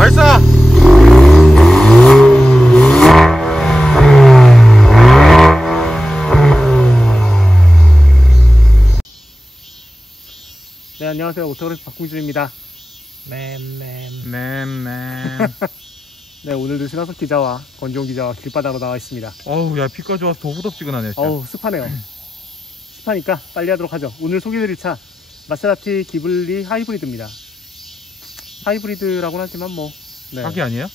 발사! 네, 안녕하세요. 오토그래프 박공준입니다. 네, 오늘도 신화석 기자와 권종 기자와 길바다로 나와 있습니다. 어우, 야, 비까지 와서 더 후덥지근하네, 진짜. 어우, 습하네요. 습하니까 빨리 하도록 하죠. 오늘 소개드릴 차, 마세라티 기블리 하이브리드입니다. 하이브리드라고는 하지만 뭐, 네. 사기 아니에요?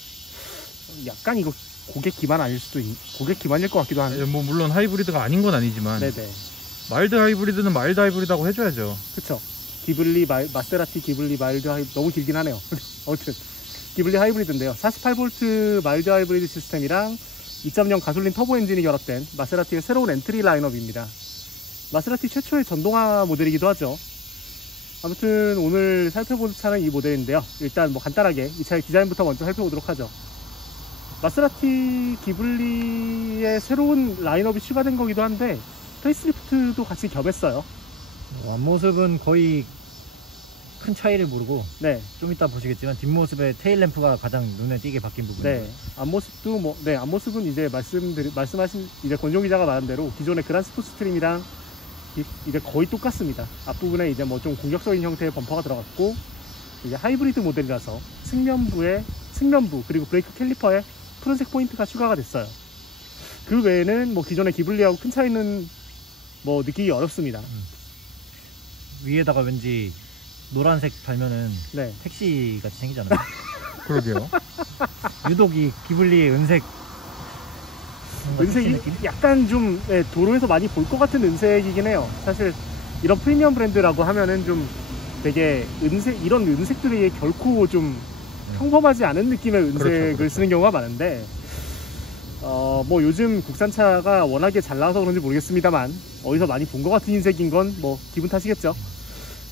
약간 이거 고객 기반 아닐 수도 고객 기반일 것 같기도 하네요. 뭐, 물론 하이브리드가 아닌 건 아니지만. 네네. 마일드 하이브리드는 마일드 하이브리드라고 해줘야죠. 그쵸. 기블리, 마세라티 기블리 마일드 하이브리드, 너무 길긴 하네요. 아무튼. 기블리 하이브리드인데요. 48V 마일드 하이브리드 시스템이랑 2.0 가솔린 터보 엔진이 결합된 마세라티의 새로운 엔트리 라인업입니다. 마세라티 최초의 전동화 모델이기도 하죠. 아무튼 오늘 살펴볼 차는 이 모델인데요. 일단 뭐 간단하게 이 차의 디자인부터 먼저 살펴보도록 하죠. 마세라티 기블리의 새로운 라인업이 추가된 거기도 한데 페이스리프트도 같이 겸했어요. 앞모습은 거의 큰 차이를 모르고, 네, 좀 이따 보시겠지만 뒷모습의 테일램프가 가장 눈에 띄게 바뀐 부분이에요. 네, 앞모습도 뭐, 네, 앞모습은 이제 말씀하신 이제 권종 기자가 말한 대로 기존의 그란 스포츠 트림이랑 이제 거의 똑같습니다. 앞부분에 이제 뭐 좀 공격적인 형태의 범퍼가 들어갔고, 이제 하이브리드 모델이라서 측면부 그리고 브레이크 캘리퍼에 푸른색 포인트가 추가가 됐어요. 그 외에는 뭐 기존의 기블리하고 큰 차이는 뭐 느끼기 어렵습니다. 위에다가 왠지 노란색 달면은 네, 택시 같이 생기잖아요. 그러게요. 유독 이 기블리의 은색이 약간 좀, 네, 도로에서 많이 볼 것 같은 은색이긴 해요. 사실 이런 프리미엄 브랜드라고 하면은 좀 되게 이런 은색들이 결코 좀 평범하지 않은 느낌의 은색을 그렇죠. 쓰는 경우가 많은데, 뭐 요즘 국산차가 워낙에 잘 나와서 그런지 모르겠습니다만 어디서 많이 본 것 같은 흰색인 건 뭐 기분 탓이겠죠.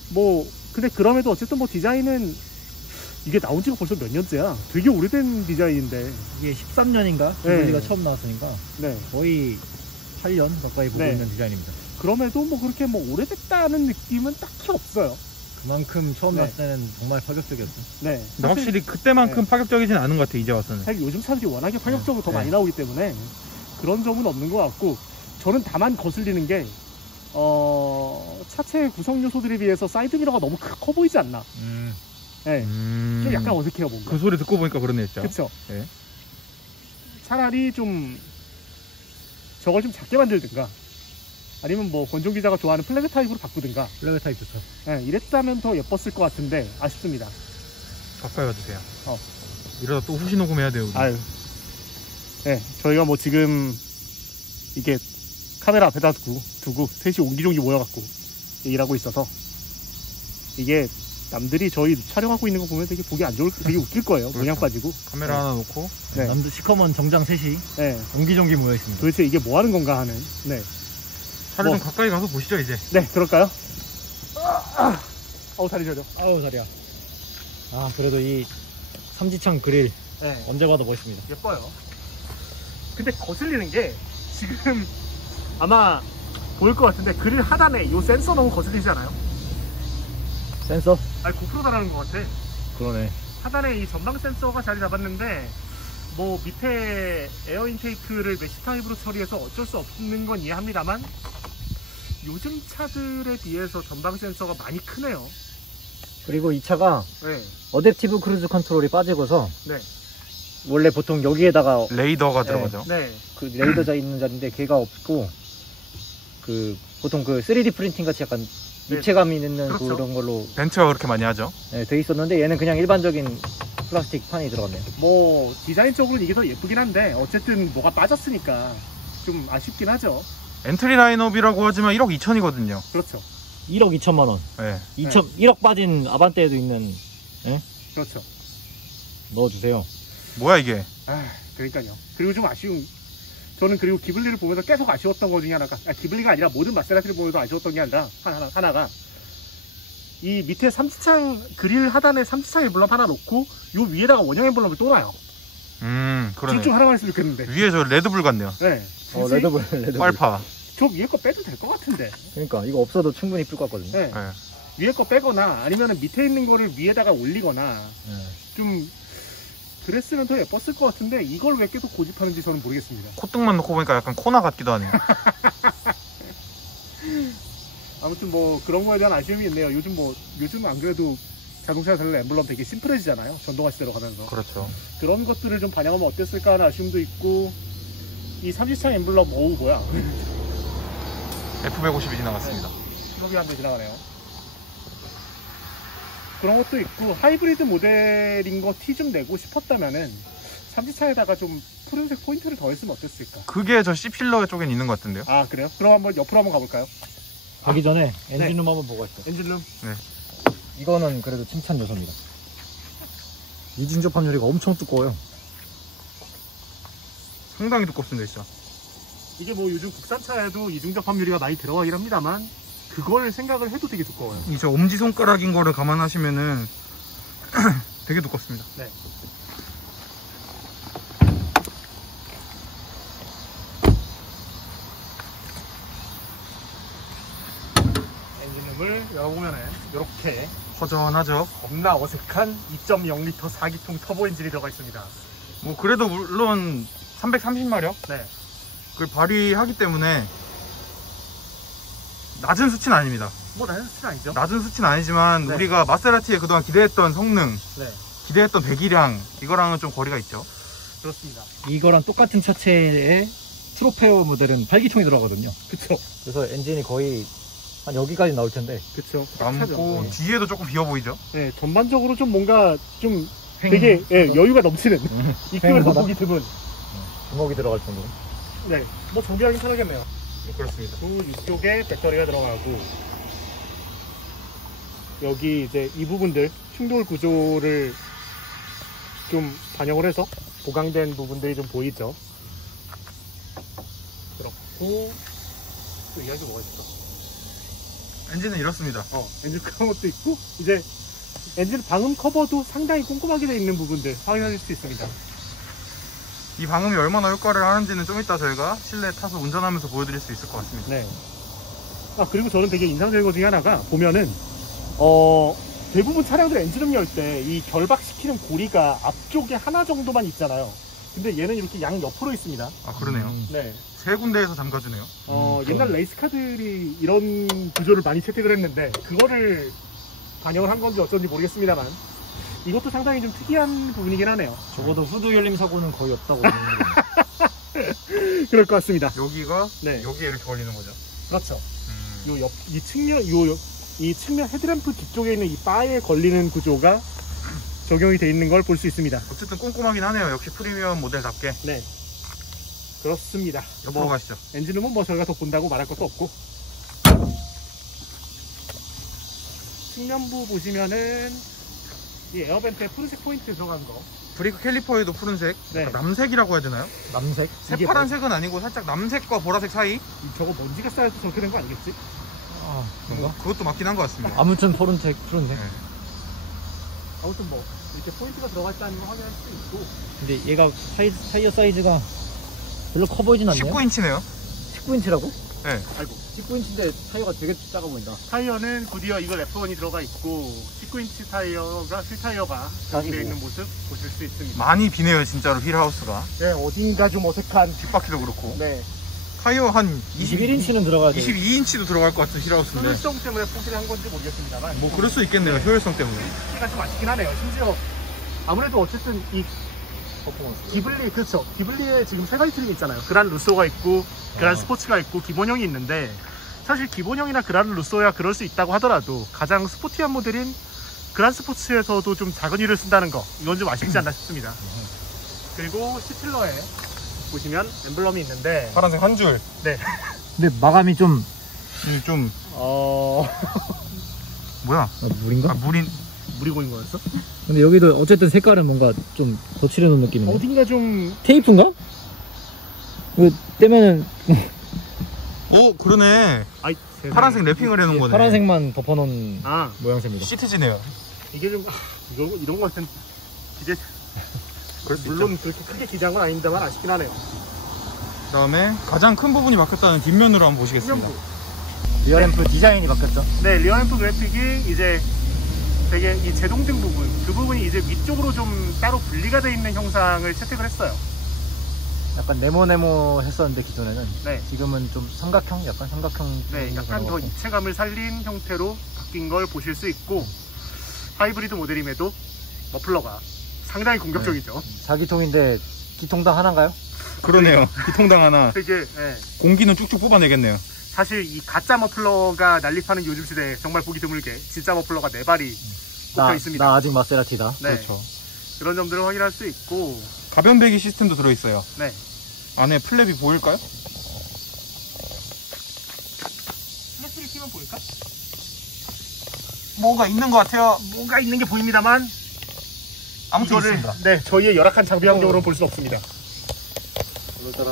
뭐 근데 그럼에도 어쨌든 뭐 디자인은 이게 나온 지가 벌써 몇 년째야. 되게 오래된 디자인인데, 이게 13년인가? 기블리가 처음 나왔으니까 네, 거의 8년 가까이 보고 네. 있는 디자인입니다. 그럼에도 뭐 그렇게 뭐 오래됐다는 느낌은 딱히 없어요. 그만큼 처음 네. 나왔을 때는 정말 파격적이었죠. 네, 근데 확실히 그때만큼 네. 파격적이진 않은 것 같아, 이제 와서는. 사실 요즘 차들이 워낙에 파격적으로 더 네. 많이 나오기 때문에 그런 점은 없는 것 같고, 저는 다만 거슬리는 게 차체 구성 요소들에 비해서 사이드미러가 너무 커 보이지 않나. 네, 좀 약간 어색해요 뭔가. 그 소리 듣고 보니까 그러네, 진짜. 그쵸. 네. 차라리 좀 저걸 좀 작게 만들든가, 아니면 뭐 권종 기자가 좋아하는 플래그 타입으로 바꾸든가. 플래그 타입 좋죠. 네, 이랬다면 더 예뻤을 것 같은데 아쉽습니다. 가까이 와주세요. 어. 이러다 또 후시 녹음해야 돼요, 우리. 아유, 네, 저희가 뭐 지금 이게 카메라 앞에다 두고 셋이 옹기종기 모여갖고 얘기를 하고 있어서, 이게 남들이 저희 촬영하고 있는 거 보면 되게 보기 안 좋을, 되게 웃길 거예요. 그렇죠. 모양 빠지고. 카메라 네. 하나 놓고. 네. 남들 시커먼 정장 셋이 네, 옹기종기 모여 있습니다. 도대체 이게 뭐 하는 건가 하는. 네, 차를 뭐. 좀 가까이 가서 보시죠, 이제. 네, 그럴까요? 다리 저려. 아우 다리야. 그래도 이 삼지창 그릴 네, 언제 봐도 멋있습니다. 예뻐요. 근데 거슬리는 게 지금 아마 보일 것 같은데 그릴 하단에 이 센서 너무 거슬리지 않아요? 센서? 아니, 고프로 달아는 것 같아. 그러네. 하단에 이 전방 센서가 자리 잡았는데, 뭐 밑에 에어 인테이크를 메쉬 타입으로 처리해서 어쩔 수 없는 건 이해합니다만, 요즘 차들에 비해서 전방 센서가 많이 크네요. 그리고 이 차가 네, 어댑티브 크루즈 컨트롤이 빠지고서, 네, 원래 보통 여기에다가 레이더가 네. 들어가죠. 네, 그 레이더 있는 자리인데 걔가 없고, 그 보통 그 3D 프린팅 같이 약간 네. 입체감이 있는 그렇죠. 그런 걸로 벤츠가 그렇게 많이 하죠. 돼 있었는데, 얘는 그냥 일반적인 플라스틱 판이 들어갔네요. 뭐 디자인적으로는 이게 더 예쁘긴 한데 어쨌든 뭐가 빠졌으니까 좀 아쉽긴 하죠. 엔트리 라인업이라고 하지만 1억 2천이거든요. 그렇죠. 1억 2천만 원. 네. 1억 빠진 아반떼에도 있는, 그렇죠. 넣어주세요. 뭐야, 이게. 그러니까요. 그리고 좀 저는 그리고 기블리를 보면서 계속 아쉬웠던 것 중에 하나가, 기블리가 아니라 모든 마세라티를 보면서 아쉬웠던 게 아니라 하나가 이 밑에 그릴 하단에 삼지창 엠블럼 하나 놓고 요 위에다가 원형 엠블럼을 또 놔요. 그러네. 둘 중 하나만 했으면 좋겠는데. 위에 저 레드불 같네요. 네. 굳이 레드불. 빨파. 저 위에 거 빼도 될 것 같은데. 그러니까 이거 없어도 충분히 이쁠 것 같거든요. 네. 네. 위에 거 빼거나 아니면 밑에 있는 거를 위에다가 올리거나 좀 드레스는 더 예뻤을 것 같은데 이걸 왜 계속 고집하는지 저는 모르겠습니다. 콧등만 놓고 보니까 약간 코나 같기도 하네요. 아무튼 뭐 그런 거에 대한 아쉬움이 있네요. 요즘 안 그래도 자동차 셀러 엠블럼 되게 심플해지잖아요. 전동화 시대로 가면서. 그렇죠. 그런 것들을 좀 반영하면 어땠을까 하는 아쉬움도 있고, 이 삼지창 엠블럼, 어우 뭐야. F150이 지나갔습니다. 여기 한 대 지나가네요. 그런 것도 있고, 하이브리드 모델인 거 티 좀 내고 싶었다면은 삼지창에다가 좀 푸른색 포인트를 더했으면 어땠을까? 그게 저 C필러 쪽엔 있는 것 같은데요. 아 그래요? 그럼 한번 옆으로 한번 가볼까요? 가기 전에 엔진룸 한번 보고 가시죠. 엔진룸. 이거는 그래도 칭찬 요소입니다. 이중 접합유리가 엄청 두꺼워요. 상당히 두껍습니다, 진짜. 이게 뭐 요즘 국산차에도 이중접합유리가 많이 들어가긴 합니다만 그걸 생각을 해도 되게 두꺼워요. 이제 엄지손가락인 거를 감안하시면은 되게 두껍습니다. 네. 엔진룸을 열어보면은 이렇게 허전하죠. 겁나 어색한 2.0L 4기통 터보 엔진이 들어가 있습니다. 뭐 그래도 물론 330마력 네. 그걸 발휘하기 때문에 낮은 수치는 아닙니다. 뭐 낮은 수치는 아니죠? 낮은 수치는 아니지만 네. 우리가 마세라티에 그동안 기대했던 성능, 네. 기대했던 배기량 이거랑은 좀 거리가 있죠. 그렇습니다. 이거랑 똑같은 차체의 트로페어 모델은 8기통이 들어가거든요. 그쵸. 그래서 엔진이 거의 한 여기까지 나올 텐데 그쵸. 남고 네. 뒤에도 조금 비어 보이죠. 네, 전반적으로 좀 뭔가 좀 되게 여유가 넘치는 입구에서 횡하다. 보기 드문. 주먹이 들어갈 정도로. 네, 뭐 정비하기 편하겠네요. 그렇습니다. 그 이쪽에 배터리가 들어가고 여기 이제 이 부분들 충돌 구조를 좀 반영을 해서 보강된 부분들이 좀 보이죠. 그렇고 또 이야기 뭐가 있어? 엔진은 이렇습니다. 엔진 그런 것도 있고 이제 엔진 방음 커버도 상당히 꼼꼼하게 되어 있는 부분들 확인하실 수 있습니다. 이 방음이 얼마나 효과를 하는지는 좀 이따 저희가 실내 타서 운전하면서 보여드릴 수 있을 것 같습니다. 네. 아 그리고 저는 되게 인상적인 것 중에 하나가 보면은 대부분 차량들 엔진음 열 때 이 결박시키는 고리가 앞쪽에 하나 정도만 있잖아요. 근데 얘는 이렇게 양 옆으로 있습니다. 아 그러네요. 네. 세 군데에서 잠가주네요. 옛날 레이스카들이 이런 구조를 많이 채택을 했는데 그거를 반영을 한 건지 어쩐지 모르겠습니다만 이것도 상당히 좀 특이한 부분이긴 하네요. 적어도 후드 열림 사고는 거의 없다고 보는데. 그럴 것 같습니다. 여기가 네. 여기에 이렇게 걸리는 거죠. 그렇죠. 이 측면 헤드램프 뒤쪽에 있는 이 바에 걸리는 구조가 적용이 되어 있는 걸 볼 수 있습니다. 어쨌든 꼼꼼하긴 하네요. 역시 프리미엄 모델답게. 네. 그렇습니다. 옆으로 가시죠. 엔진룸은 뭐 저희가 더 본다고 말할 것도 없고. 측면부 보시면은 이 에어벤트에 푸른색 포인트 들어간 거. 브레이크 캘리퍼에도 푸른색, 네. 남색이라고 해야 되나요? 남색? 이게 새파란색은 아니고 살짝 남색과 보라색 사이? 저거 먼지가 쌓여서 저렇게 된 거 아니겠지? 아, 그런가? 그것도 맞긴 한 것 같습니다. 아무튼 푸른색. 네. 아무튼 뭐 이렇게 포인트가 들어가 있다는 걸 확인할 수 있고. 근데 얘가 타이어 사이즈가 별로 커 보이진 않네요. 19인치네요. 19인치라고? 네. 아이고. 19인치인데 타이어가 되게 작아 보인다. 타이어는 곧이어 이걸 F1이 들어가 있고 19인치 타이어가 실타이어가 적용되어 있는 모습 보실 수 있습니다. 많이 비네요, 진짜로 휠하우스가. 네, 어딘가 좀 어색한. 뒷바퀴도 그렇고. 네. 타이어 한 21인치는 들어가야 돼. 22인치도 들어갈 것 같은 휠하우스인데. 효율성 때문에 포기를 한 건지 모르겠습니다만. 뭐 그럴 수 있겠네요, 효율성 때문에. 기가 좀 아쉽긴 하네요. 심지어 아무래도 어쨌든 이 기블리, 그렇죠. 기블리에 지금 세 가지 트림이 있잖아요. 그란 루소가 있고 그란 스포츠가 있고 기본형이 있는데 사실 기본형이나 그란 루소야 그럴 수 있다고 하더라도 가장 스포티한 모델인 그란 스포츠에서도 좀 작은 휠을 쓴다는 거 이건 좀 아쉽지 않나 싶습니다. 그리고 C필러에 보시면 엠블럼이 있는데 파란색 한 줄. 네. 근데 마감이 좀 좀 뭐야? 물인가? 아, 물인. 물이 고인 거였어? 근데 여기도 어쨌든 색깔은 뭔가 좀 거칠해 놓은 느낌인데. 어딘가 좀 테이프인가? 이거 떼면은 그러네. 아이, 세상에. 파란색 랩핑을 해놓은 거네. 파란색만 덮어놓은 아 모양새입니다. 시트지네요. 이게 좀 이런 거 같은 기대 그럴 수 물론 있죠. 그렇게 크게 기대한 건 아닙니다만 아쉽긴 하네요. 그다음에 가장 큰 부분이 바뀌었다는 뒷면으로 한번 보시겠습니다. 측면부. 리어램프 디자인이 바뀌었죠. 네, 리어램프 그래픽이 이제 되게 이 제동등 부분, 그 부분이 이제 위쪽으로 좀 따로 분리가 돼 있는 형상을 채택을 했어요. 약간 네모네모 했었는데 기존에는 네. 지금은 좀 삼각형, 약간 삼각형. 네, 약간 더 입체감을 살린 형태로 바뀐 걸 보실 수 있고, 하이브리드 모델임에도 머플러가 상당히 공격적이죠. 4기통인데 기통당 하나인가요? 그러네요. 기통당 하나. 되게 네. 공기는 쭉쭉 뽑아내겠네요. 사실 이 가짜 머플러가 난립하는 요즘 시대에 정말 보기 드물게 진짜 머플러가 4발이 꼽혀 있습니다. 나 아직 마세라티다. 네. 그렇죠. 그런 점들을 확인할 수 있고, 가변 배기 시스템도 들어있어요. 네. 안에 플랩이 보일까요? 플래시를 키면 보일까? 뭐가 있는 것 같아요. 뭔가 있는 게 보입니다만, 아무튼 이거를 있습니다. 네, 저희의 열악한 장비 환경으로 볼 수 없습니다. 오늘따라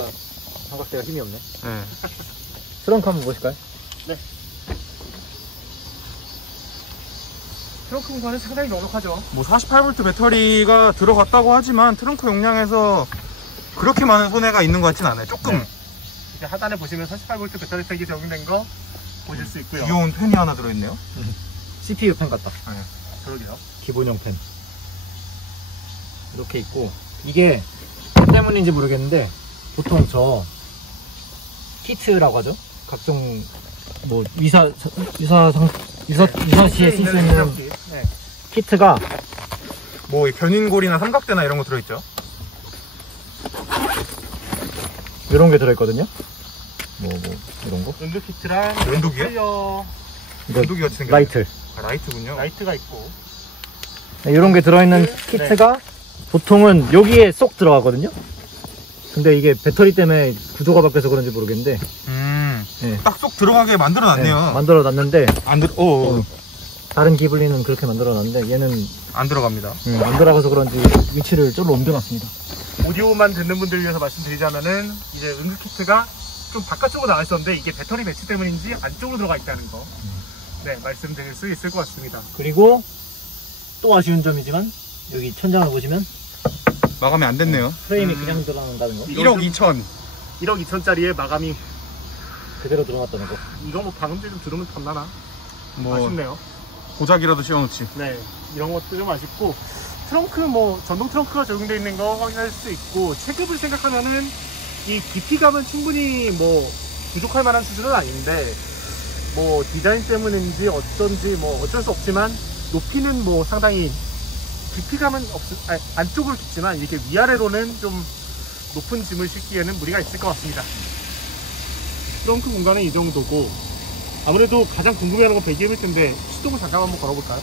삼각대가 힘이 없네. 네. 트렁크 한번 보실까요? 트렁크 공간은 상당히 넉넉하죠. 뭐 48V 배터리가 들어갔다고 하지만 트렁크 용량에서 그렇게 많은 손해가 있는 것 같진 않아요. 조금 네. 이제 하단에 보시면 48V 배터리 팩이 적용된 거 보실 수 있고요. 귀여운 펜이 하나 들어있네요. CPU 펜 같다. 그러게요. 기본형 펜. 이렇게 있고, 이게 뭐 때문인지 모르겠는데 보통 저 키트라고 하죠. 각종 뭐 유사시에 쓸 수 있는 네. 키트가 뭐 견인골이나 삼각대나 이런 거 들어있죠. 이런 게 들어있거든요. 뭐 이런 거. 연두 키트랑 연두기요? 클리어 연두기 같이 생겼네요. 라이트. 아, 라이트군요. 라이트가 있고, 네, 이런 게 들어있는 키트가 보통은 여기에 쏙 들어가거든요. 근데 이게 배터리 때문에 구조가 바뀌어서 그런지 모르겠는데 네. 딱 쏙 들어가게 만들어놨네요. 네, 만들어 놨는데 다른 기블리는 그렇게 만들어 놨는데 얘는 안 들어갑니다. 안 들어가서 그런지 위치를 쫄로 옮겨놨습니다. 오디오만 듣는 분들 위해서 말씀드리자면은, 이제 은그 키트가 좀 바깥쪽으로 나와 있었는데 이게 배터리 배치 때문인지 안쪽으로 들어가 있다는 거, 네, 말씀드릴 수 있을 것 같습니다. 그리고 또 아쉬운 점이지만 여기 천장을 보시면 마감이 안 됐네요. 프레임이 그냥 들어간다는 거. 1억 2천. 1억 2천짜리의 마감이, 그대로 들어갔다는 거. 이거 뭐 방음 좀 들으면 탐나나? 뭐 아쉽네요. 고작이라도 씌워놓지. 네, 이런 것도 좀 아쉽고, 트렁크 뭐 전동 트렁크가 적용되어 있는 거 확인할 수 있고, 체급을 생각하면은 이 깊이감은 충분히 뭐 부족할 만한 수준은 아닌데, 뭐 디자인 때문인지 어쩐지 뭐 어쩔 수 없지만 높이는 뭐 상당히 깊이감은 안쪽으로 깊지만 이렇게 위아래로는 좀 높은 짐을 싣기에는 무리가 있을 것 같습니다. 트렁크 공간은 이 정도고, 아무래도 가장 궁금해하는 건 배기음일 텐데 시동을 잠깐 한번 걸어볼까요?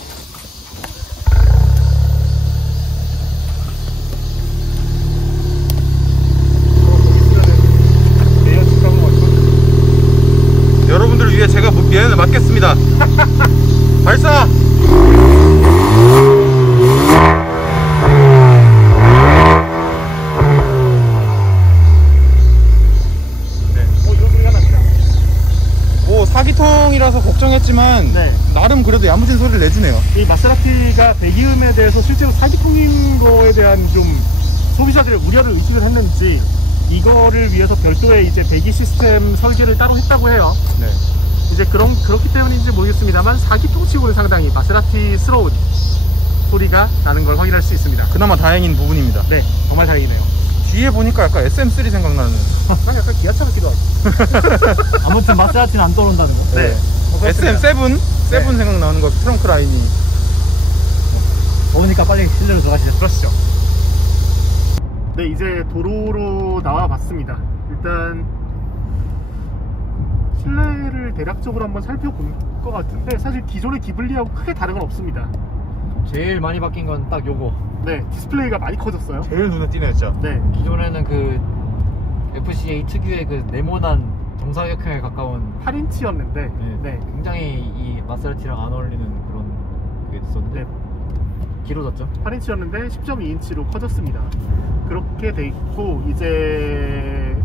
여러분들을 위해 제가 미연을 맡겠습니다. 발사! 이런 소리가 납니다. 뭐 4기통이라서 걱정했지만 네. 나름 그래도 야무진 소리를 내주네요. 이 마세라티가 배기음에 대해서 실제로 사기통인 거에 대한 좀 소비자들의 우려를 의식을 했는지, 이거를 위해서 별도의 이제 배기 시스템 설계를 따로 했다고 해요. 네. 이제 그렇기 때문인지 모르겠습니다만 4기통치고는 상당히 마세라티스러운 소리가 나는 걸 확인할 수 있습니다. 그나마 다행인 부분입니다. 네, 정말 다행이네요. 뒤에 보니까 약간 SM3 생각나는. 난 약간 기아차 같기도 하고. 아무튼 마세라티는 안 떠오른다는 거. 네. SM7? 세븐 생각나는 거, 트렁크 라인이. 더우니까 빨리 실내로 들어가시죠. 그러시죠. 네, 이제 도로로 나와 봤습니다. 일단 실내를 대략적으로 한번 살펴볼 것 같은데, 사실 기존의 기블리하고 크게 다른 건 없습니다. 제일 많이 바뀐 건 딱 요거. 네, 디스플레이가 많이 커졌어요. 제일 눈에 띄네요, 진짜. 네, 기존에는 그 FCA 특유의 그 네모난 정사각형에 가까운 8인치였는데 네, 굉장히 이 마세라티랑 안 어울리는 그런 게 있었는데 네, 길어졌죠. 8인치였는데 10.2인치로 커졌습니다. 그렇게 돼 있고, 이제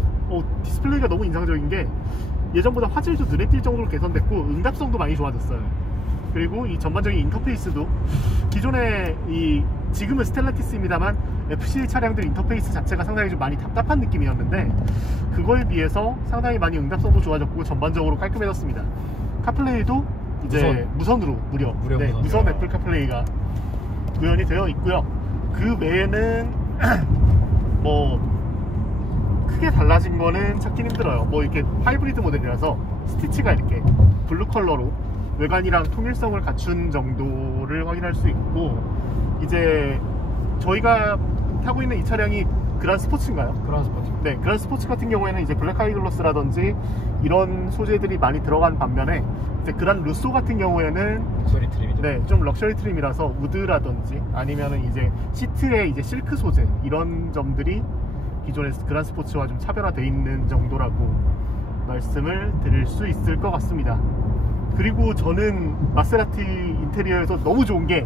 디스플레이가 너무 인상적인 게 예전보다 화질도 눈에 띌 정도로 개선됐고 응답성도 많이 좋아졌어요. 그리고 이 전반적인 인터페이스도 기존에 지금은 스텔라티스입니다만 FCA 차량들 인터페이스 자체가 상당히 좀 많이 답답한 느낌이었는데, 그거에 비해서 상당히 많이 응답성도 좋아졌고 전반적으로 깔끔해졌습니다. 카플레이도 이제 무선으로 무료 네, 무선. 무선 애플 카플레이가 구현이 되어 있고요. 그 외에는 뭐 크게 달라진 거는 찾긴 힘들어요. 뭐 이렇게 하이브리드 모델이라서 스티치가 이렇게 블루 컬러로 외관이랑 통일성을 갖춘 정도를 확인할 수 있고, 이제 저희가 타고 있는 이 차량이 그란 스포츠인가요? 그란 스포츠. 네, 그란 스포츠 같은 경우에는 이제 블랙 하이글로스라든지 이런 소재들이 많이 들어간 반면에 이제 그란 루소 같은 경우에는 럭셔리 트림이죠. 네, 좀 럭셔리 트림이라서 우드라든지 아니면은 이제 시트에 이제 실크 소재 이런 점들이 기존의 그란 스포츠와 좀 차별화되어 있는 정도라고 말씀을 드릴 수 있을 것 같습니다. 그리고 저는 마세라티 인테리어에서 너무 좋은 게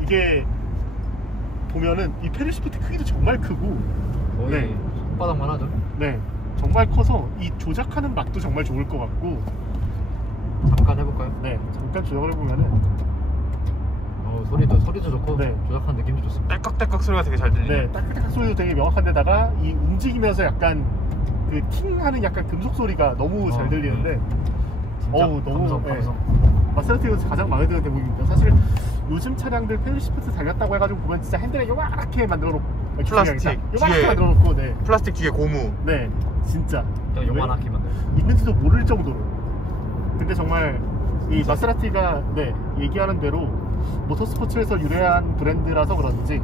이게 보면은 이 페달 시프트 크기도 정말 크고 거의 네. 손바닥만 하죠. 네, 정말 커서 이 조작하는 맛도 정말 좋을 것 같고. 잠깐 해볼까요? 네, 잠깐 조작을 해보면은 소리도 좋고 네. 조작하는 느낌도 좋습니다. 딸깍딸깍 소리가 되게 잘 들리네. 네, 딱딱딱 소리도 되게 명확한데다가 이 움직이면서 약간 그 팅하는 약간 금속 소리가 너무 잘 들리는데 진짜 너무 감성. 마세라티에서 가장 마음에 드는 대목입니다. 사실 요즘 차량들 페달 시프트 달렸다고 해가지고 보면 진짜 핸들에 요만하게 만들어놓고 플라스틱 요만하게 뒤에 만들어놓고 네, 플라스틱 뒤에 고무. 네, 진짜 요만하게 만들어요. 있는지도 모를 정도로. 근데 정말 이 마세라티가 네, 얘기하는 대로 모터스포츠에서 유래한 브랜드라서 그런지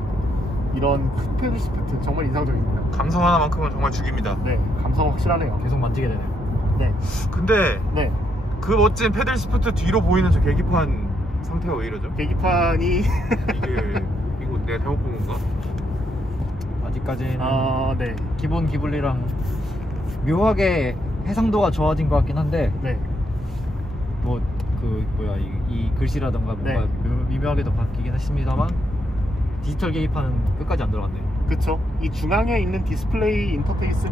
이런 큰 페달 시프트 정말 인상적입니다. 감성 하나만큼은 정말 죽입니다. 네, 감성 확실하네요. 계속 만지게 되네요. 네, 근데 네, 그 멋진 페달 시프트 뒤로 보이는 저 계기판 상태가 왜 이러죠? 계기판이 이거 내가 잘못 본 건가? 아직까지는 네, 기본 기블리랑 묘하게 해상도가 좋아진 것 같긴 한데 네, 뭐 이 글씨라던가 뭔가 네. 미묘하게 더 바뀌긴 했습니다만 디지털 계기판은 끝까지 안 들어갔네요. 그쵸. 이 중앙에 있는 디스플레이 인터페이스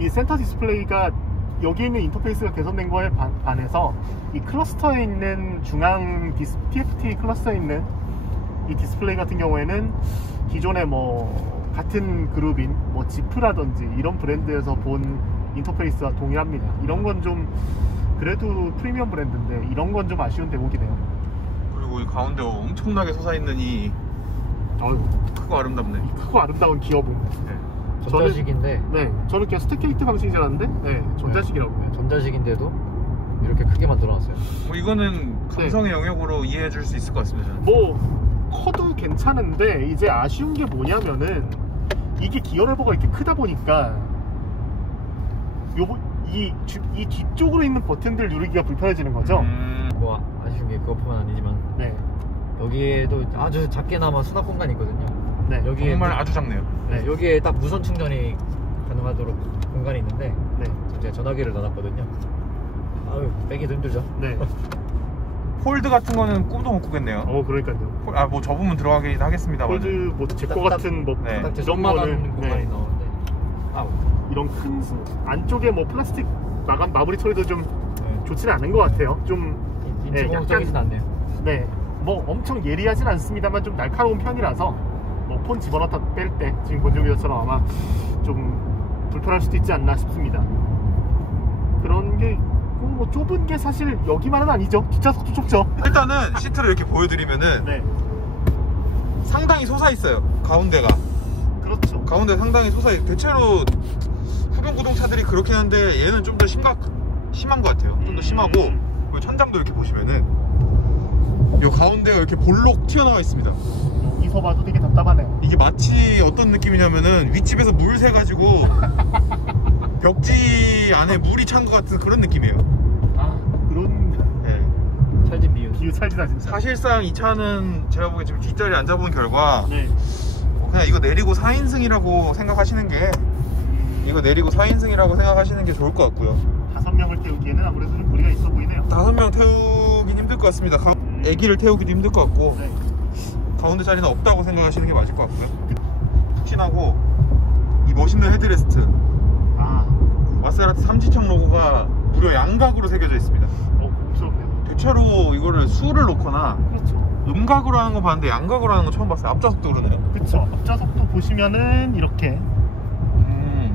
이 센터 디스플레이가 여기 있는 인터페이스가 개선된 거에 반해서 이 클러스터에 있는 중앙 TFT 클러스터에 있는 이 디스플레이 같은 경우에는 기존에 뭐 같은 그룹인 뭐 지프라든지 이런 브랜드에서 본 인터페이스와 동일합니다. 이런 건 좀 그래도 프리미엄 브랜드인데 이런 건 좀 아쉬운 대목이네요. 그리고 이 가운데 엄청나게 솟아있는 이 크고 아름답네. 크고 아름다운 기어봉. 네. 전자식인데 저는 그냥 스택게이트 방식인 줄 알았는데 전자식이라고 해요. 전자식인데도 이렇게 크게 만들어놨어요. 뭐 이거는 감성의 영역으로 이해해 줄 수 있을 것 같습니다. 저는. 뭐 커도 괜찮은데 이제 아쉬운 게 뭐냐면은 이게 기어 레버가 이렇게 크다 보니까 이 뒤쪽으로 있는 버튼들 누르기가 불편해지는 거죠. 뭐 아쉬운 게 그것뿐만 아니지만 네, 여기에도 아주 작게나마 수납 공간이 있거든요. 네, 여기에 정말 아주 작네요. 네, 여기에 딱 무선 충전이 가능하도록 공간이 있는데 네, 제가 전화기를 넣어놨거든요. 아유 빼기도 힘들죠. 네. 폴드 같은 거는 꿈도 못 꾸겠네요. 그러니까요. 뭐 접으면 들어가긴 하겠습니다만. 폴드 뭐 제거 같은 뭐 네. 딱 이런 조그만한 거는 공간이 나오는데 이런 큰 안쪽에 뭐 플라스틱 마무리 처리도 좀 네. 좋지는 않은 것 같아요. 좀 인체공학적이진 않네요. 네, 뭐 엄청 예리하진 않습니다만 좀 날카로운 편이라서 뭐 폰 집어넣다 뺄 때 지금 권종기처럼 아마 좀 불편할 수도 있지 않나 싶습니다. 그런 게 있고 뭐 좁은 게 사실 여기만은 아니죠. 뒷좌석도 좁죠. 일단은 시트를 이렇게 보여드리면은 네, 상당히 솟아있어요. 가운데가. 그렇죠. 가운데 상당히 솟아있어요. 대체로 후륜구동차들이 그렇긴 한데 얘는 좀 더 심한 것 같아요. 좀 더 심하고 그리고 천장도 이렇게 보시면은 요 가운데가 이렇게 볼록 튀어나와 있습니다. 여기서 봐도 되게 답답하네요. 이게 마치 어떤 느낌이냐면은 윗집에서 물 새가지고 벽지 안에 물이 찬 것 같은 그런 느낌이에요. 그런 네. 찰진 미유. 비유 찰지다 진짜. 사실상 이 차는 제가 보기엔 지금 뒷자리에 앉아본 결과 네, 그냥 이거 내리고 4인승이라고 생각하시는 게 좋을 것 같고요. 5명을 태우기에는 아무래도 좀 무리가 있어 보이네요. 5명 태우긴 힘들 것 같습니다. 애기를 태우기도 힘들 것 같고 네, 가운데 자리는 없다고 생각하시는 게 맞을 것 같고요. 푹신하고 이 멋있는 헤드레스트 마세라티 삼지청 로고가 무려 양각으로 새겨져 있습니다. 고급스럽네요. 대체로 이거를 수를 놓거나 그렇죠. 음각으로 하는 거 봤는데 양각으로 하는 거 처음 봤어요. 앞좌석도 그러네요. 그쵸. 앞좌석도 보시면은 이렇게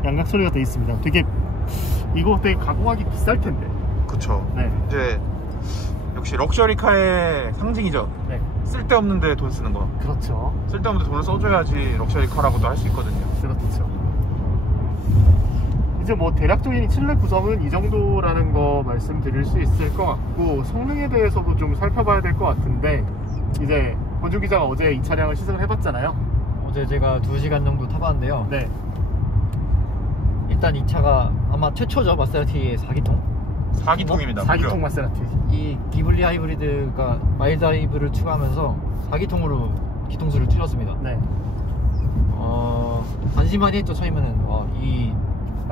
양각 처리가 되어 있습니다. 이거 되게 가공하기 비쌀 텐데. 그쵸. 네. 이제 역시 럭셔리카의 상징이죠. 네. 쓸데없는데 돈 쓰는 거. 그렇죠. 쓸데없는데 돈을 써줘야지 럭셔리카라고도 할 수 있거든요. 그렇죠. 이제 뭐 대략적인 실내 구성은 이 정도라는 거 말씀드릴 수 있을 것 같고, 성능에 대해서도 좀 살펴봐야 될 것 같은데, 이제 권준 기자가 어제 이 차량을 시승을 해봤잖아요. 어제 제가 2시간 정도 타봤는데요. 네. 일단 이 차가 아마 최초죠. 마세라티의 4기통. 4기통입니다. 4기통 마세라티. 이 기블리 하이브리드가 마일드 하이브를 추가하면서 4기통으로 기통수를 줄였습니다. 네. 안심많이 했죠. 처음에는 이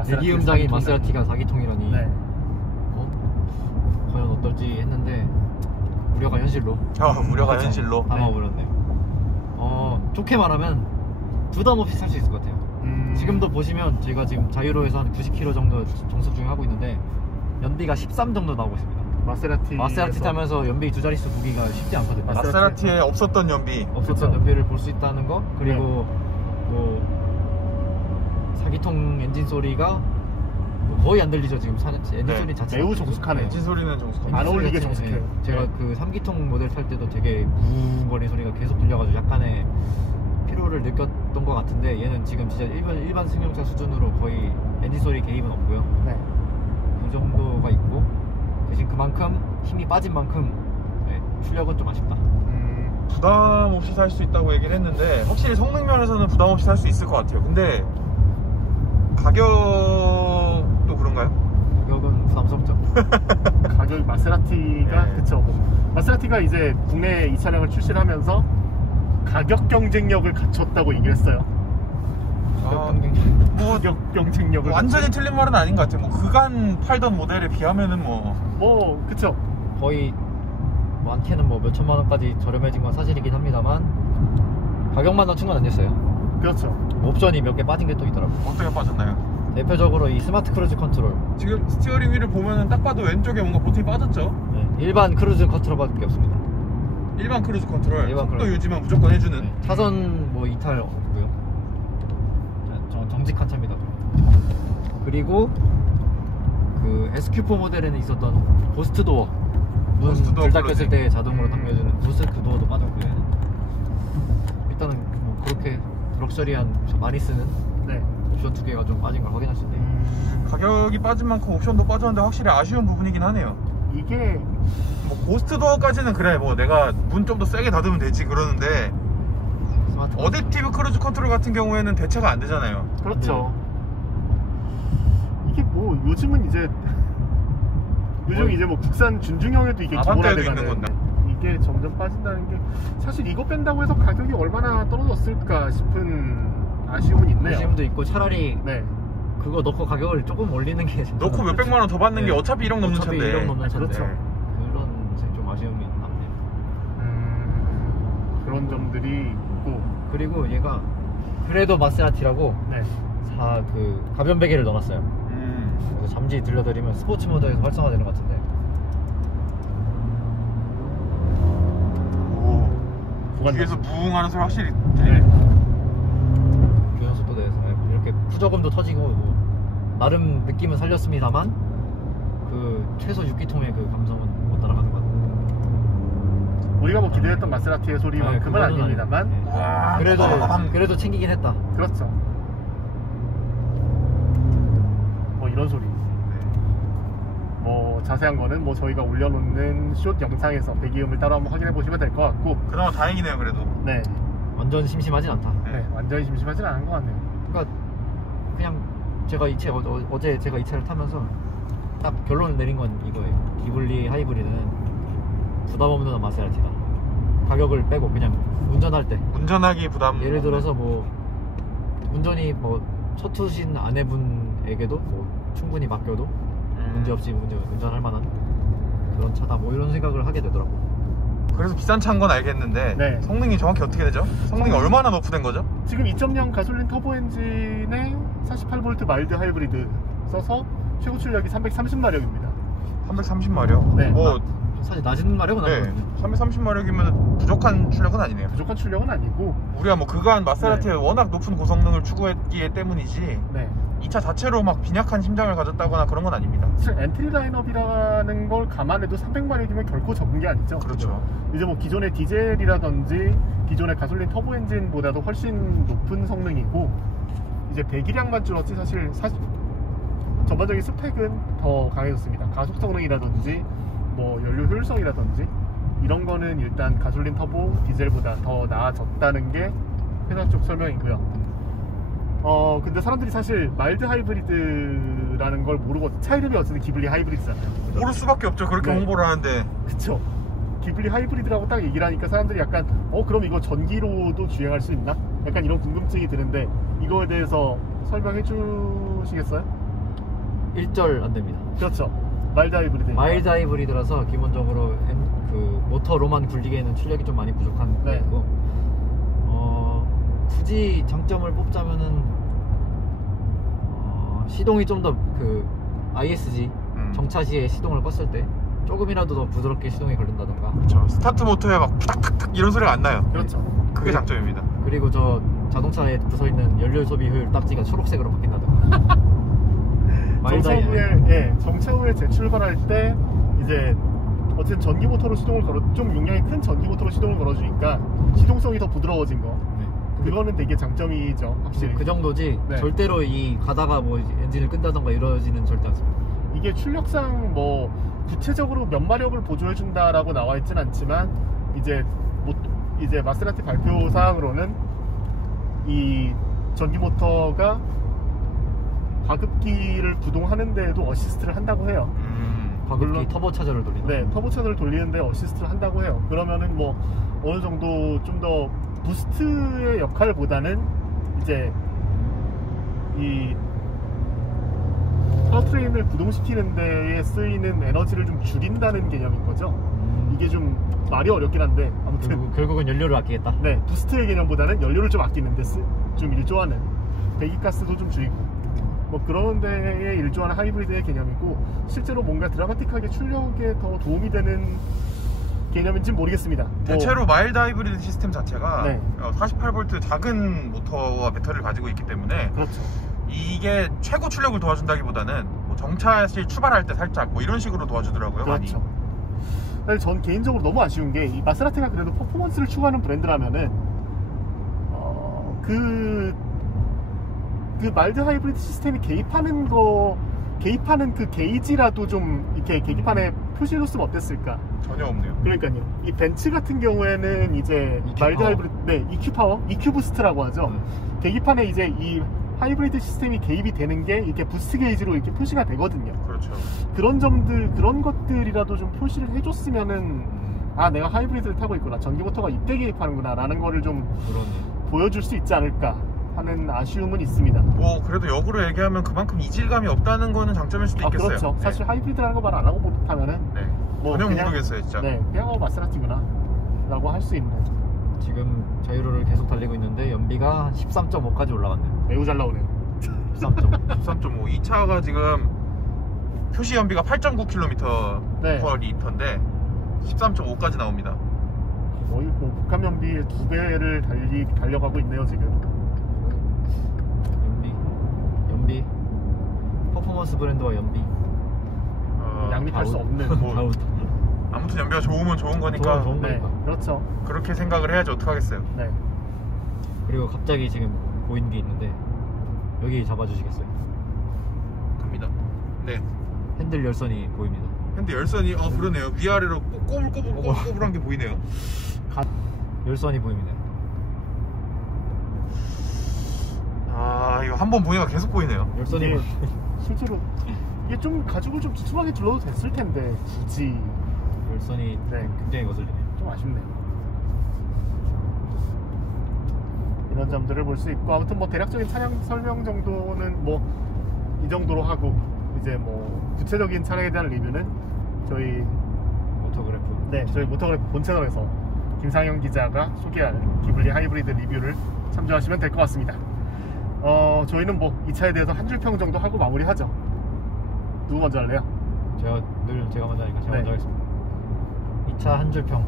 대기음장인 마세라티가 4기통이라니 네. 과연 어떨지 했는데 우려가 현실로 우려가 현실로. 담아버렸네요. 좋게 말하면 부담 없이 살 수 있을 것 같아요. 지금도 보시면 제가 지금 자유로에서 한 90km 정도 정속 중에 하고 있는데 연비가 13 정도 나오고 있습니다. 마세라티 타면서 연비 두 자릿수 보기가 쉽지 않거든요. 마세라티에 없었던 연비. 없었던 연비를 볼 수 있다는 거, 그리고 뭐 4기통 엔진 소리가 뭐 거의 안 들리죠. 지금 엔진 네. 소리 자체가 매우 정숙하네요. 엔진 소리는 정숙합니다. 안 어울리게 엔진 소리 정숙해요. 제가 네. 그 3기통 모델 탈 때도 되게 뭉거리는 소리가 계속 들려가지고 약간의 피로를 느꼈던 것 같은데, 얘는 지금 진짜 일반 승용차 수준으로 거의 엔진 소리 개입은 없고요. 네. 그 정도가 있고, 대신 그만큼 힘이 빠진 만큼 출력은 좀 아쉽다. 부담 없이 살 수 있다고 얘기를 했는데 확실히 성능 면에서는 부담 없이 살 수 있을 것 같아요. 근데 가격도 그런가요? 가격은 부담스럽죠. 가격 마세라티가 네. 그쵸. 마세라티가 이제 국내에 이 차량을 출시를 하면서 가격 경쟁력을 갖췄다고 얘기를 했어요. 뭐 가격 경쟁력을 완전히 틀린 말은 아닌 것 같아요. 뭐 그간 팔던 모델에 비하면은 그쵸. 거의 많게는 뭐 몇천만 원까지 저렴해진 건 사실이긴 합니다만 가격만 낮춘 건 아니었어요. 그렇죠. 옵션이 몇 개 빠진 게 또 있더라고요. 어떻게 빠졌나요? 대표적으로 이 스마트 크루즈 컨트롤. 지금 스티어링 휠을 보면은 딱 봐도 왼쪽에 뭔가 버튼이 빠졌죠? 일반 크루즈 컨트롤밖에 없습니다. 일반 크루즈 컨트롤, 일반 속도 크루즈. 유지만 무조건 해주는. 차선 뭐 이탈 없고요. 정직한 차입니다. 그리고 그 SQ4 모델에는 있었던 고스트 도어, 문 고스트 도어 불 닫혔을 크루징. 때 자동으로 당겨주는 고스트 도어도 빠졌고요. 일단은 뭐 그렇게 럭셔리한 많이 쓰는 네. 옵션 두 개가 좀 빠진 걸 확인할 수 있네요. 가격이 빠진 만큼 옵션도 빠졌는데 확실히 아쉬운 부분이긴 하네요. 이게 뭐 고스트 도어까지는 그래, 뭐 내가 문 좀 더 세게 닫으면 되지 그러는데 스마트 어댑티브 크루즈 컨트롤 같은 경우에는 대체가 안 되잖아요. 그렇죠. 이게 뭐 요즘은 이제 이제 뭐 국산 준중형에도 이게 아반떼에도 기본화돼가는 있는 건데. 이게 점점 빠진다는 게 사실 이거 뺀다고 해서 가격이 얼마나 떨어졌을까 싶은 아쉬움은 있네요. 아쉬움도 있고, 차라리 네. 그거 넣고 가격을 조금 올리는 게 넣고 몇백만 원 더 받는 게 어차피 1억 넘는 어차피 차인데. 1억 넘는 차인데 그렇죠. 그런 좀 아쉬움이 남네요. 그런 점들이 있고. 그리고 얘가 그래도 마세라티라고 네. 그 가변 베개를 넣어놨어요. 그래서 잠시 들려드리면 스포츠 모드에서 활성화되는 것 같은데, 뒤에서 부응하는 소리 확실히 들리네. 교현 속도에 대해서 이렇게 푸저금도 터지고 뭐 나름 느낌은 살렸습니다만 그 최소 6기통의 그 감성은 못 따라가는 것 같아요. 우리가 뭐 기대했던 마세라티의 소리만큼은 그거는 아닙니다만 아니에요. 와, 그래도 챙기긴 했다. 그렇죠. 뭐 이런 소리. 뭐 자세한 거는 뭐 저희가 올려놓는 숏 영상에서 배기음을 따로 한번 확인해 보시면 될 것 같고. 그나마 다행이네요 그래도. 네. 완전 심심하진 않다. 네, 완전히 심심하진 않은 것 같네요. 그러니까 그냥 제가 어제 제가 이 차를 타면서 딱 결론을 내린 건 이거예요. 기블리 하이브리드는 부담 없는 마세라티다. 가격을 빼고 그냥 운전할 때, 운전하기 부담. 예를 들어서 뭐 운전이 뭐 서투신 아내분에게도 뭐 충분히 맡겨도 문제없이 운전할 만한 그런 차다, 뭐 이런 생각을 하게 되더라고. 그래서 비싼 차인 건 알겠는데 네. 성능이 정확히 어떻게 되죠? 성능이 얼마나 너프된 거죠? 지금 2.0 가솔린 터보 엔진에 48V 마일드 하이브리드 써서 최고 출력이 330마력입니다. 330마력. 네. 뭐 사실 낮은 마력은 네. 아니거든요. 330마력이면 부족한 출력은 아니네요. 부족한 출력은 아니고. 우리가 뭐 그간 마세라티의 워낙 높은 고성능을 추구했기 때문이지 네. 이 차 자체로 막 빈약한 심장을 가졌다거나 그런 건 아닙니다. 사실 엔트리 라인업이라는 걸 감안해도 300마력이면 결코 적은 게 아니죠. 그렇죠. 이제 뭐 기존의 디젤이라든지 기존의 가솔린 터보 엔진보다도 훨씬 높은 성능이고 이제 배기량만 줄었지 사실 전반적인 스펙은 더 강해졌습니다. 가속 성능이라든지 뭐 연료 효율성이라든지 이런 거는 일단 가솔린 터보 디젤보다 더 나아졌다는 게 회사 쪽 설명이고요. 근데 사람들이 사실 마일드 하이브리드라는 걸 모르고 차 이름이 어쨌든 기블리 하이브리드잖아요. 모를 수밖에 없죠. 그렇게 네. 홍보를 하는데. 그쵸. 기블리 하이브리드라고 딱 얘기를 하니까 사람들이 약간 그럼 이거 전기로도 주행할 수 있나? 약간 이런 궁금증이 드는데 이거에 대해서 설명해 주시겠어요? 1절 안 됩니다. 그렇죠. 마일드 하이브리드. 마일드 하이브리드라서 기본적으로 그 모터로만 굴리기에는 출력이 좀 많이 부족한 네. 거고 굳이 장점을 뽑자면은 시동이 좀 더 그 ISG 정차 시에 시동을 껐을 때 조금이라도 더 부드럽게 시동이 걸린다던가. 그렇죠. 스타트 모터에 막 탁탁탁 이런 소리가 안 나요. 그렇죠. 그게 장점입니다. 그리고 저 자동차에 붙어있는 연료 소비 효율 딱지가 초록색으로 바뀐다던가. 정차 후에 재출발할 때 이제 어쨌든 전기 모터로 시동을 좀 용량이 큰 전기 모터로 시동을 걸어주니까 시동성이 더 부드러워진 거. 네. 그거는 되게 장점이죠, 확실히. 그 정도지 네. 절대로 이 가다가 뭐 엔진을 끈다던가 이러지는 절대 않습니다. 이게 출력상 뭐 구체적으로 몇 마력을 보조해준다라고 나와 있진 않지만 이제 마세라티 발표 사항으로는 이 전기 모터가 과급기를 구동하는 데에도 어시스트를 한다고 해요. 과급기 물론- 터보 차저를 돌리는. 네, 터보 차저를 돌리는데 어시스트를 한다고 해요. 그러면은 뭐 어느 정도 좀 더 부스트의 역할보다는 이제 이 파워트레인을 구동시키는 데에 쓰이는 에너지를 좀 줄인다는 개념인 거죠. 이게 좀 말이 어렵긴 한데 아무튼 결국은 연료를 아끼겠다. 네, 부스트의 개념보다는 연료를 좀 아끼는 데 좀 일조하는 배기가스도 좀 줄이고 뭐 그런 데에 일조하는 하이브리드의 개념이고 실제로 뭔가 드라마틱하게 출력에 더 도움이 되는 개념인지는 모르겠습니다. 대체로 마일드 하이브리드 시스템 자체가 네. 48V 작은 모터와 배터리를 가지고 있기 때문에 그렇죠. 이게 최고 출력을 도와준다기보다는 뭐 정차시 출발할 때 살짝 뭐 이런 식으로 도와주더라고요. 그렇죠. 사실 전 개인적으로 너무 아쉬운 게 이 마세라티가 그래도 퍼포먼스를 추구하는 브랜드라면은 그 마일드 하이브리드 시스템이 개입하는 그 게이지라도 좀 이렇게 계기판에 표시해줬으면 어땠을까? 많이 전혀 없네요. 그러니까요. 이 벤츠 같은 경우에는 이제 EQ 마일드 파워. 하이브리드, 네, EQ 파워, EQ 부스트라고 하죠. 계기판에 이제 이 하이브리드 시스템이 개입이 되는 게 이렇게 부스트 게이지로 이렇게 표시가 되거든요. 그렇죠. 그런 것들이라도 좀 표시를 해줬으면은 내가 하이브리드를 타고 있구나, 전기 모터가 이때 개입하는구나 라는 거를 좀 그러네. 보여줄 수 있지 않을까 하는 아쉬움은 있습니다. 뭐 그래도 역으로 얘기하면 그만큼 이질감이 없다는 거는 장점일 수도 있겠어요. 그렇죠. 네. 사실 하이브리드라는 거 말 안 하고 못하면은 네. 뭐 전혀 그냥- 모르겠어요, 진짜. 네, 그냥 마세라티구나 라고 할 수 있는 지금 자유로를 계속 달리고 있는데 연비가 13.5까지 올라갔네요. 매우 잘 나오네요. 13.5. 13.5. 이 차가 지금 표시 연비가 8.9km 네. per 리터인데 13.5까지 나옵니다. 거의 뭐 복합 연비의 2배를 달려가고 있네요 지금. 연비 퍼포먼스 브랜드와 연비 양립할 수 없는. 뭐 아무튼 연비가 좋으면 좋은 거니까 좋은 네, 거니까. 그렇죠. 그렇게 생각을 해야지 어떡하겠어요. 네, 그리고 갑자기 지금 보이는 게 있는데 여기 잡아주시겠어요? 갑니다. 네. 핸들 열선이 보입니다. 근데 열선이 그러네요. 위아래로 꼬불꼬불한 게 보이네요. 열선이 보입니다. 이거 한 번 보니까 계속 보이네요. 열선이 이게 실제로 이게 좀 가지고 좀 두툼하게 둘러도 됐을 텐데 굳이 열선이 네. 굉장히 거슬리네요. 좀 아쉽네요. 이런 점들을 볼 수 있고 아무튼 뭐 대략적인 차량 설명 정도는 뭐 이 정도로 하고 이제 뭐 구체적인 차량에 대한 리뷰는 저희 모터그래프. 모터그래프 본 채널에서 김상현 기자가 소개할 기블리 하이브리드 리뷰를 참조하시면 될 것 같습니다. 저희는 뭐 이 차에 대해서 한 줄 평 정도 하고 마무리하죠. 누구 먼저 할래요? 제가 먼저 하니까 제가 네. 먼저 하겠습니다. 이 차 한 줄 평.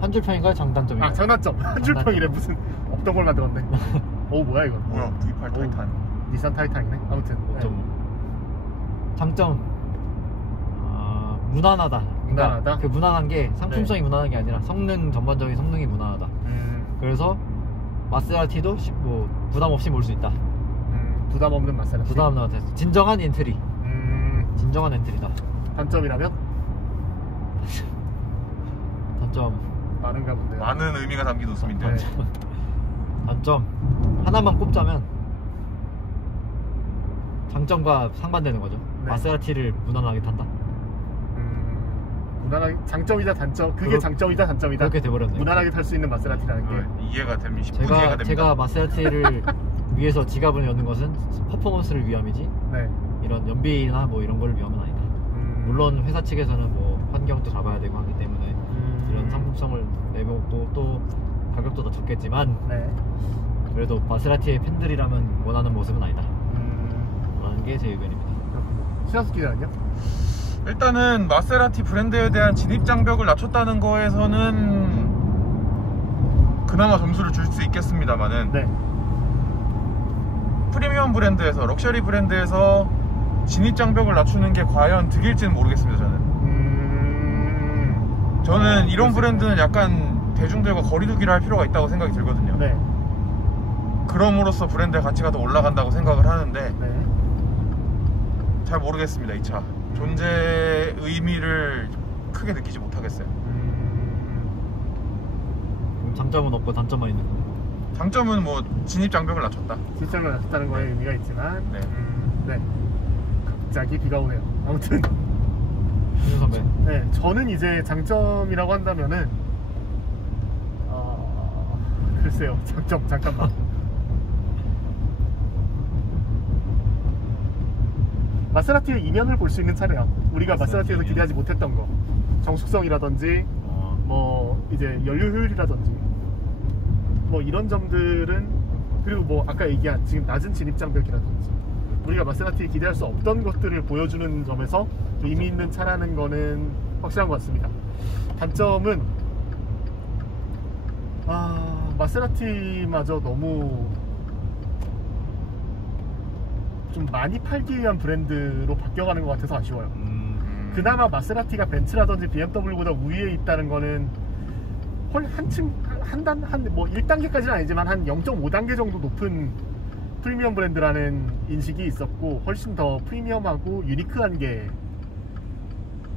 한 줄 평인가요? 장단점인가요? 장단점 한 줄 평이래. 무슨 없던 걸 만들었네. 오 뭐야 이거. 뭐야, V8 타이탄. 니산 타이탄이네. 아무튼 5.5. 장점 무난하다. 무난하다? 그 무난한 게 상품성이 무난한 게 아니라 성능, 전반적인 성능이 무난하다. 그래서 마세라티도 뭐 부담 없이 몰 수 있다. 부담 없는 마세라티. 부담 없는 마세라티. 진정한 엔트리. 진정한 엔트리다. 단점이라면? 단점. 많은가 본데요. 많은 의미가 담긴 웃음인데. 네. 단점 하나만 꼽자면 장점과 상반되는 거죠. 네. 마세라티를 무난하게 탄다. 무난하게 장점이자 단점. 그게 그렇- 장점이자 단점이다. 그렇게 돼버렸네요. 무난하게 탈 수 있는 마세라티라는 게. 이해가 됩니다. 10분 이해가 됩니다. 제가 마세라티를 위해서 지갑을 여는 것은 퍼포먼스를 위함이지 네. 이런 연비나 뭐 이런 걸 위함은 아니다. 물론 회사 측에서는 뭐 환경도 잡아야 되고 하기 때문에 이런 상품성을 내보고 또 가격도 더 적겠지만 네. 그래도 마세라티의 팬들이라면 원하는 모습은 아니다. 라는 게 제 의견입니다. 신하수 기자는요? 일단은 마세라티 브랜드에 대한 진입 장벽을 낮췄다는 거에서는 그나마 점수를 줄 수 있겠습니다만은 네. 프리미엄 브랜드에서 럭셔리 브랜드에서 진입 장벽을 낮추는 게 과연 득일지는 모르겠습니다. 저는 이런 브랜드는 약간 대중들과 거리두기를 할 필요가 있다고 생각이 들거든요. 네. 그럼으로써 브랜드의 가치가 더 올라간다고 생각을 하는데 네. 잘 모르겠습니다. 이 차 존재의 의미를 크게 느끼지 못하겠어요. 장점은 없고 단점만 있는 거. 장점은 뭐 진입 장벽을 낮췄다. 실장을 낮췄다는 거에 의미가 있지만 네. 네. 갑자기 비가 오네요. 아무튼 신유 선배. 네, 저는 이제 장점이라고 한다면은 글쎄요. 장점 잠깐만. 마세라티의 이면을 볼 수 있는 차래요. 우리가 마세라티에서 기대하지 못했던 거, 정숙성이라든지 뭐 이제 연료 효율이라든지 뭐 이런 점들은, 그리고 뭐 아까 얘기한 지금 낮은 진입 장벽이라든지 우리가 마세라티에 기대할 수 없던 것들을 보여주는 점에서 의미 있는 차라는 거는 확실한 것 같습니다. 단점은 마세라티마저 너무 좀 많이 팔기 위한 브랜드로 바뀌어가는 것 같아서 아쉬워요. 그나마 마세라티가 벤츠라든지 BMW보다 우위에 있다는 거는 한층 뭐 1단계까지는 아니지만 한 0.5단계 정도 높은 프리미엄 브랜드라는 인식이 있었고, 훨씬 더 프리미엄하고 유니크한 게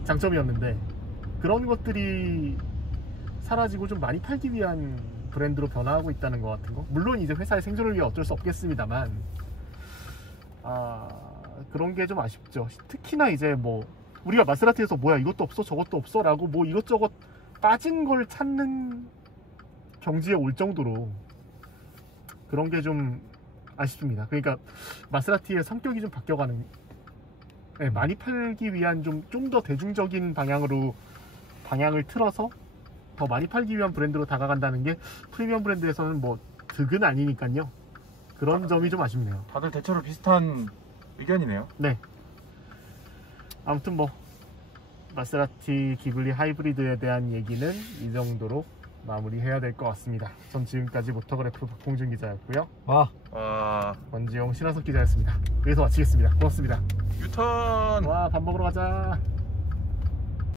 장점이었는데 그런 것들이 사라지고 좀 많이 팔기 위한 브랜드로 변화하고 있다는 것 같은 거. 물론 이제 회사의 생존을 위해 어쩔 수 없겠습니다만 그런 게 좀 아쉽죠. 특히나 이제 뭐 우리가 마세라티에서 뭐야 이것도 없어 저것도 없어 라고 뭐 이것저것 빠진 걸 찾는 경지에 올 정도로 그런 게 좀 아쉽습니다. 그러니까 마세라티의 성격이 좀 바뀌어가는, 네, 많이 팔기 위한 좀 더 대중적인 방향을 틀어서 더 많이 팔기 위한 브랜드로 다가간다는 게 프리미엄 브랜드에서는 뭐 득은 아니니까요. 그런 점이 좀 아쉽네요. 다들 대체로 비슷한 의견이네요. 네. 아무튼 뭐 마세라티 기블리 하이브리드에 대한 얘기는 이 정도로 마무리해야 될 것 같습니다. 전 지금까지 모터그래프 박홍준 기자였고요. 와, 권지용 신하석 기자였습니다. 여기서 마치겠습니다. 고맙습니다. 유턴. 와, 밥 먹으러 가자.